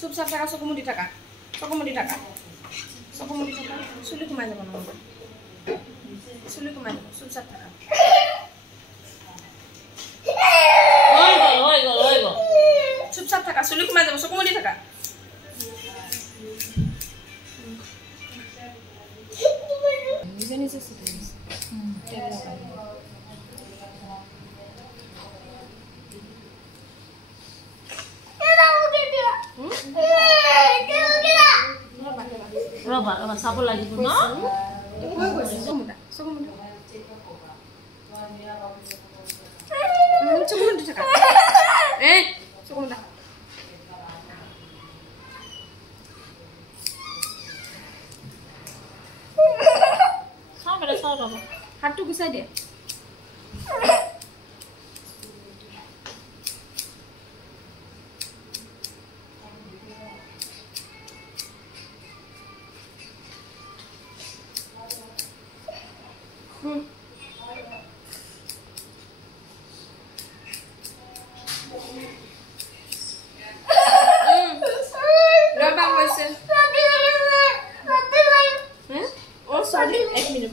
চুপচাপ থাকা চকুমুদি থাকা চকুমুদি থাকা চকুমুদি থাকা চুলি কমাই যাব নহ'ব চুলি কমাই যাব চুপচাপ থাকা চুপচাপ থাকা চুলি কমাই যাব চকুমুদি থাকা নিজে নিজে Raba sapo lagi pun no. Sokomuda. Sokomuda cakap. Sokomuda. Sama dah sama Raba. Hatu bisa dia. Raba voice. Oh sorry, 1 minute.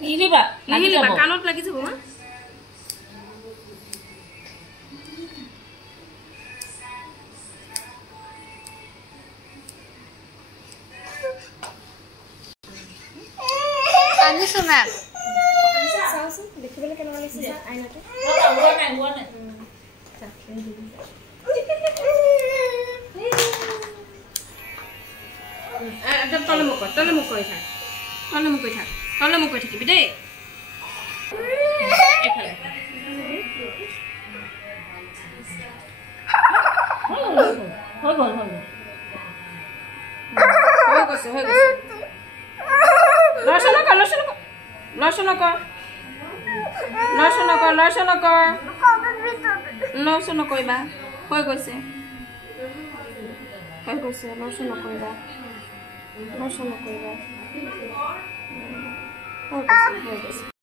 Ini Pak, lagi Ini apa? kanot lagi sih, Mama. Ani sunat. Salsa, dekibele kenal lagi sih, aina tuh. Buat. Adam tole mukoi thak. Tole mukoi থাকিবি দেই। এখানে। হৈ গল। হৈ গৈছে। লৰচৰ নকৰিবা। হৈ গৈছে। লৰচৰ নকৰিবা। হৈ গৈছে।